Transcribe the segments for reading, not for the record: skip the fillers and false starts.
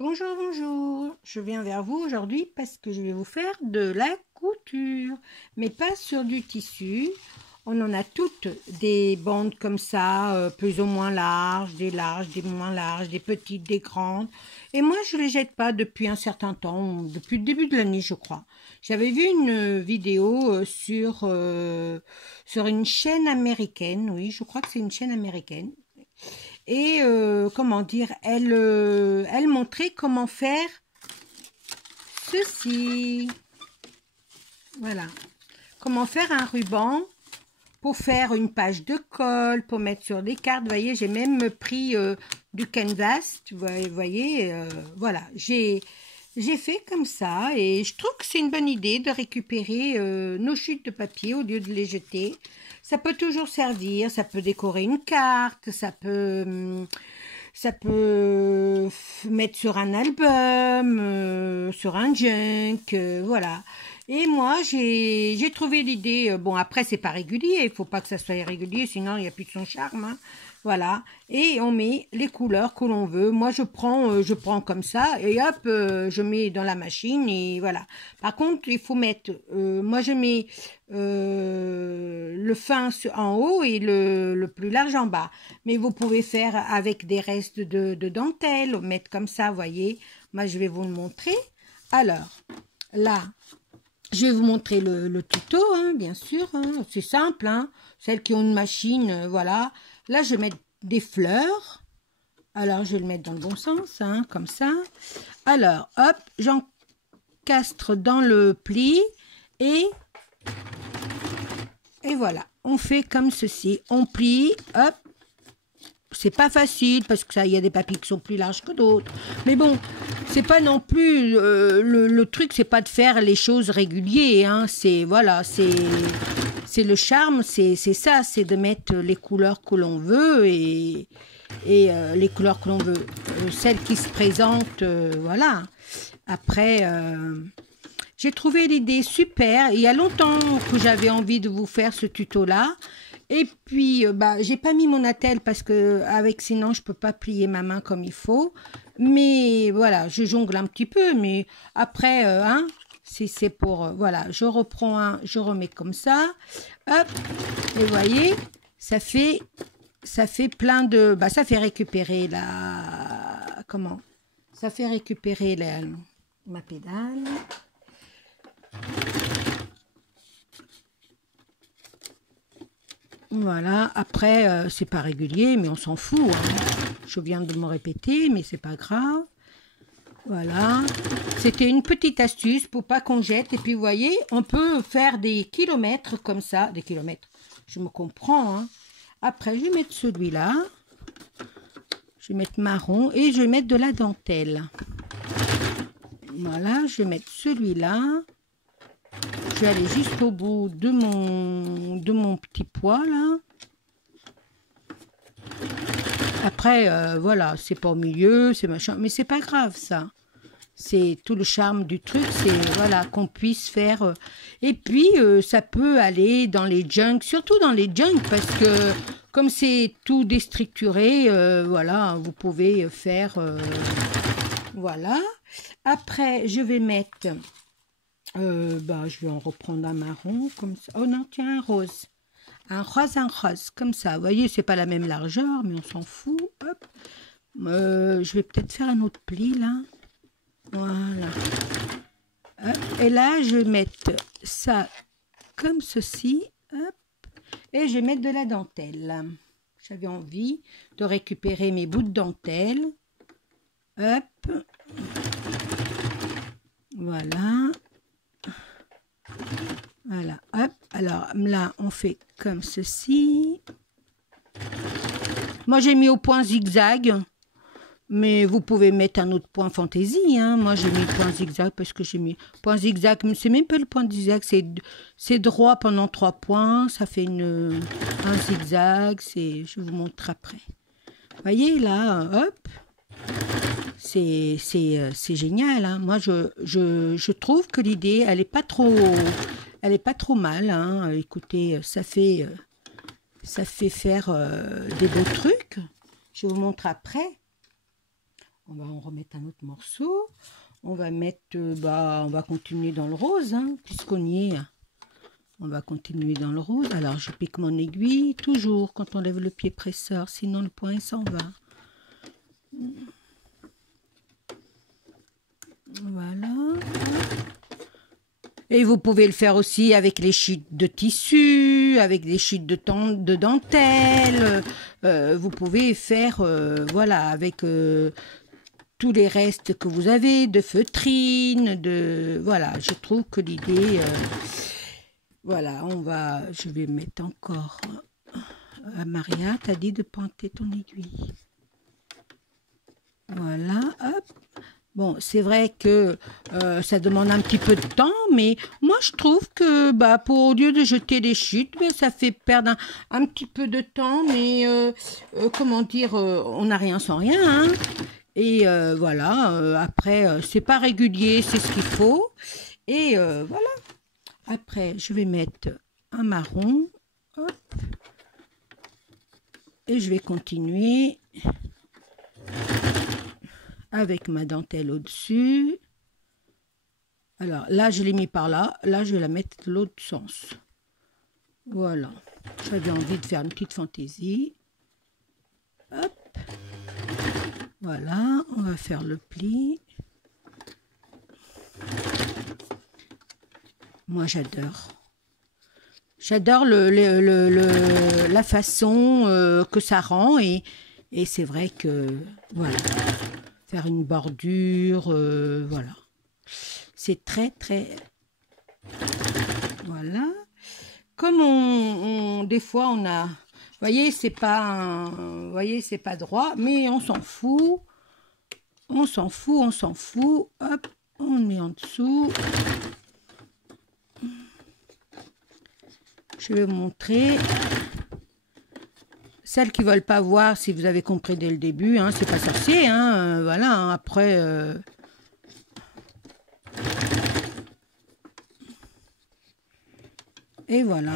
Bonjour, bonjour. Je viens vers vous aujourd'hui parce que je vais vous faire de la couture, mais pas sur du tissu. On en a toutes des bandes comme ça, plus ou moins larges, des moins larges, des petites, des grandes. Et moi, je les jette pas depuis un certain temps, depuis le début de l'année, je crois. J'avais vu une vidéo sur une chaîne américaine. Oui, je crois que c'est une chaîne américaine. Et comment dire, elle montrait comment faire ceci. Voilà. Comment faire un ruban pour faire une page de colle, pour mettre sur des cartes. Vous voyez, j'ai même pris du canvas. Vous voyez, voilà. J'ai fait comme ça et je trouve que c'est une bonne idée de récupérer nos chutes de papier au lieu de les jeter. Ça peut toujours servir, ça peut décorer une carte, ça peut mettre sur un album, sur un junk, voilà. Et moi, j'ai trouvé l'idée, bon après c'est pas régulier, il faut pas que ça soit irrégulier, sinon il n'y a plus de son charme, hein. Voilà, et on met les couleurs que l'on veut. Moi, je prends comme ça et hop, je mets dans la machine et voilà. Par contre, il faut mettre, moi je mets le fin en haut et le plus large en bas. Mais vous pouvez faire avec des restes de dentelle, mettre comme ça, voyez. Moi, je vais vous le montrer. Alors, là, je vais vous montrer le tuto, hein, bien sûr. Hein. C'est simple, hein. Celles qui ont une machine, voilà. Là, je vais mettre des fleurs. Alors, je vais le mettre dans le bon sens, hein, comme ça. Alors, hop, j'encastre dans le pli et voilà. On fait comme ceci. On plie, hop. C'est pas facile parce que ça, il y a des papiers qui sont plus larges que d'autres. Mais bon, c'est pas non plus le truc, c'est pas de faire les choses réguliers. Hein. C'est voilà, c'est le charme, c'est ça, c'est de mettre les couleurs que l'on veut et les couleurs que l'on veut, celles qui se présentent, voilà. Après, j'ai trouvé l'idée super. Il y a longtemps que j'avais envie de vous faire ce tuto-là. Et puis, bah, j'ai pas mis mon attelle parce que avec sinon je peux pas plier ma main comme il faut. Mais voilà, je jongle un petit peu. Mais après, hein, si c'est pour, voilà, je reprends un, je remets comme ça. Hop, et voyez, ça fait plein de, bah, ça fait récupérer la, comment, ça fait récupérer ma pédale. Voilà, après, c'est pas régulier, mais on s'en fout. Hein. Je viens de me répéter, mais c'est pas grave. Voilà, c'était une petite astuce pour pas qu'on jette. Et puis, vous voyez, on peut faire des kilomètres comme ça. Des kilomètres, je me comprends. Hein. Après, je vais mettre celui-là. Je vais mettre marron et je vais mettre de la dentelle. Voilà, je vais mettre celui-là. Je vais aller jusqu'au bout de mon petit pois là. Après, voilà, c'est pas au milieu, c'est machin, mais c'est pas grave ça. C'est tout le charme du truc, c'est voilà qu'on puisse faire. Et puis ça peut aller dans les junks, surtout dans les junks parce que comme c'est tout déstructuré, voilà, vous pouvez faire. Voilà. Après, je vais mettre. Bah, je vais en reprendre un marron comme ça. Oh non, tiens, un rose. Un rose, comme ça. Vous voyez, c'est pas la même largeur, mais on s'en fout. Hop. Je vais peut-être faire un autre pli, là. Voilà. Hop. Et là, je vais mettre ça comme ceci. Hop. Et je vais mettre de la dentelle. J'avais envie de récupérer mes bouts de dentelle. Hop. Voilà. Voilà, hop. Alors là, on fait comme ceci. Moi, j'ai mis au point zigzag. Mais vous pouvez mettre un autre point fantaisie. Hein. Moi, j'ai mis le point zigzag parce que j'ai mis point zigzag. Mais c'est même pas le point zigzag. C'est droit pendant 3 points. Ça fait un zigzag. Je vous montre après. Vous voyez, là, hop. C'est génial. Hein. Moi, je trouve que l'idée, elle n'est pas trop mal. Hein. Écoutez, ça fait faire des beaux trucs. Je vous montre après. On va en remettre un autre morceau. On va mettre, on va continuer dans le rose, hein, puisqu'on y est. On va continuer dans le rose. Alors, je pique mon aiguille, toujours quand on lève le pied presseur, sinon le point s'en va. Voilà. Et vous pouvez le faire aussi avec les chutes de tissu, avec des chutes de dentelle. Vous pouvez faire, voilà, avec tous les restes que vous avez, de feutrine, voilà, je trouve que l'idée... voilà, je vais mettre encore... Maria, t'as dit de pointer ton aiguille. Voilà, hop. Bon, c'est vrai que ça demande un petit peu de temps, mais moi je trouve que au lieu de jeter les chutes, ça fait perdre un petit peu de temps, mais comment dire, on n'a rien sans rien, hein. Et voilà, après, c'est pas régulier, c'est ce qu'il faut. Et voilà. Après, je vais mettre un marron. Hop. Et je vais continuer avec ma dentelle au-dessus. Alors là, je l'ai mis par là. Là, je vais la mettre de l'autre sens. Voilà. J'avais envie de faire une petite fantaisie. Hop. Voilà. On va faire le pli. Moi, j'adore. J'adore la façon que ça rend. Et c'est vrai que, voilà. Faire une bordure, voilà. C'est très, très... Voilà. Comme des fois, on a... Vous voyez, c'est pas droit, mais on s'en fout. On s'en fout. Hop, on met en dessous. Je vais vous montrer. Celles qui ne veulent pas voir, si vous avez compris dès le début, hein, c'est pas sorcier, hein, voilà, hein, après... Et voilà.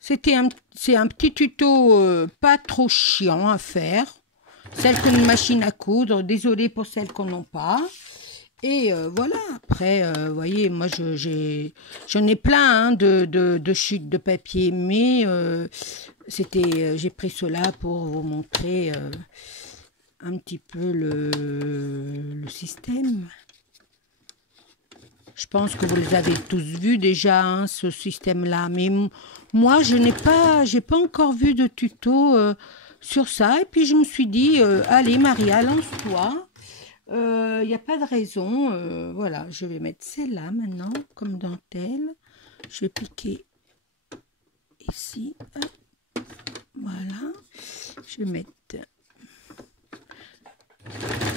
C'est un petit tuto pas trop chiant à faire. Celles qui ont une machine à coudre, désolée pour celles qu'on n'a pas. Et voilà, après, vous voyez, moi j'en ai plein hein, de chutes de papier, mais j'ai pris cela pour vous montrer un petit peu le système. Je pense que vous les avez tous vus déjà, hein, ce système-là, mais moi j'ai pas encore vu de tuto sur ça, et puis je me suis dit, allez Maria, lance-toi. Il n'y a pas de raison. Voilà, je vais mettre celle-là maintenant, comme dentelle. Je vais piquer ici. Hop. Voilà. Je vais mettre...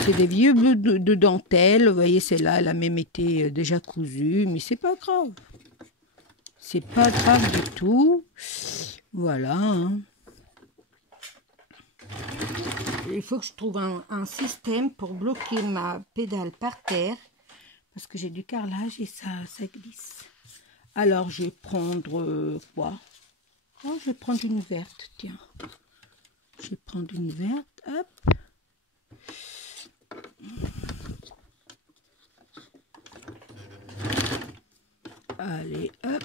C'est des vieux bouts de dentelle. Vous voyez, celle-là, elle a même été déjà cousue. Mais c'est pas grave. C'est pas grave du tout. Voilà. Hein. Il faut que je trouve un système pour bloquer ma pédale par terre. Parce que j'ai du carrelage et ça glisse. Alors, je vais prendre quoi? Oh, je vais prendre une verte, tiens. Je vais prendre une verte, hop. Allez, hop.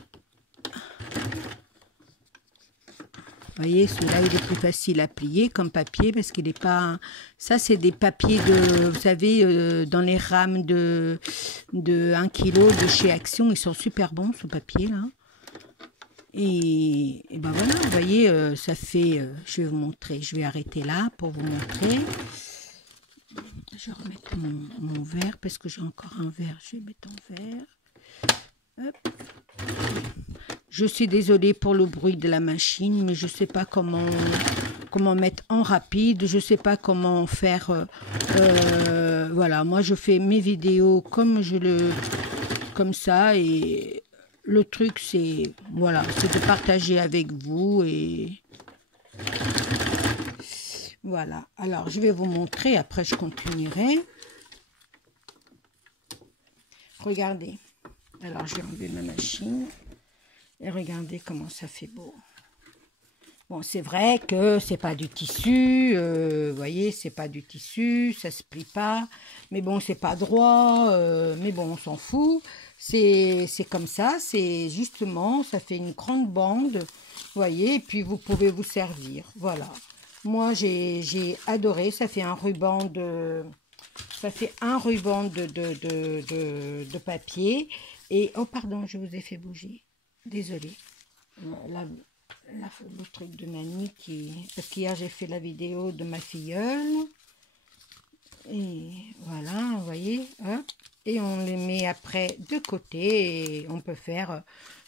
Vous voyez, celui-là, il est plus facile à plier comme papier parce qu'il n'est pas... Ça, c'est des papiers vous savez, dans les rames de 1 kg de chez Action. Ils sont super bons, ce papier-là. Et ben voilà, vous voyez, ça fait... je vais vous montrer. Je vais arrêter là pour vous montrer. Je vais remettre mon verre parce que j'ai encore un verre. Je vais mettre en verre. Hop. Je suis désolée pour le bruit de la machine, mais je ne sais pas comment mettre en rapide. Je ne sais pas comment faire. Voilà, moi je fais mes vidéos comme ça. Et le truc, c'est voilà, c'est de partager avec vous. Et voilà. Alors, je vais vous montrer. Après, je continuerai. Regardez. Alors, je vais enlever ma machine. Et regardez comment ça fait beau. Bon, c'est vrai que c'est pas du tissu, vous voyez, c'est pas du tissu, ça se plie pas. Mais bon, c'est pas droit, mais bon, on s'en fout. C'est comme ça, c'est justement, ça fait une grande bande, vous voyez, et puis vous pouvez vous servir, voilà. Moi, j'ai adoré, ça fait un ruban de... Ça fait un ruban de papier. Et, oh pardon, je vous ai fait bouger. Désolée. Le truc de Nani qui... Parce qu'hier, j'ai fait la vidéo de ma filleule. Et voilà, vous voyez. Hop. Et on les met après de côté. Et on peut faire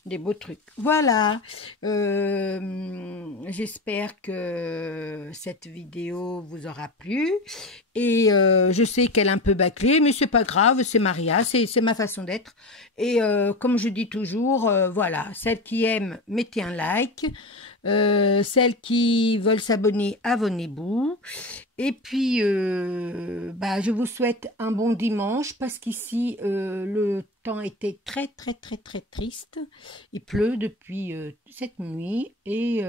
des beaux trucs. Voilà. J'espère que cette vidéo vous aura plu. Et je sais qu'elle est un peu bâclée, mais c'est pas grave, c'est Maria, c'est ma façon d'être. Et comme je dis toujours, voilà, celles qui aiment, mettez un like. Celles qui veulent s'abonner, abonnez-vous. Et puis, bah, je vous souhaite un bon dimanche parce qu'ici, le temps était très, très, très, très triste. Il pleut depuis cette nuit et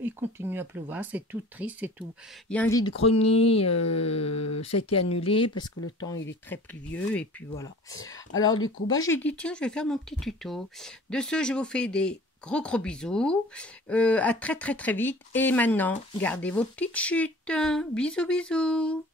il continue à pleuvoir. C'est tout triste, c'est tout. Il y a un vide-grenier, ça a été annulé parce que le temps, il est très pluvieux. Et puis voilà. Alors du coup, bah, j'ai dit, tiens, je vais faire mon petit tuto. De ce, je vous fais des gros bisous, à très très très vite et maintenant gardez vos petites chutes, bisous bisous.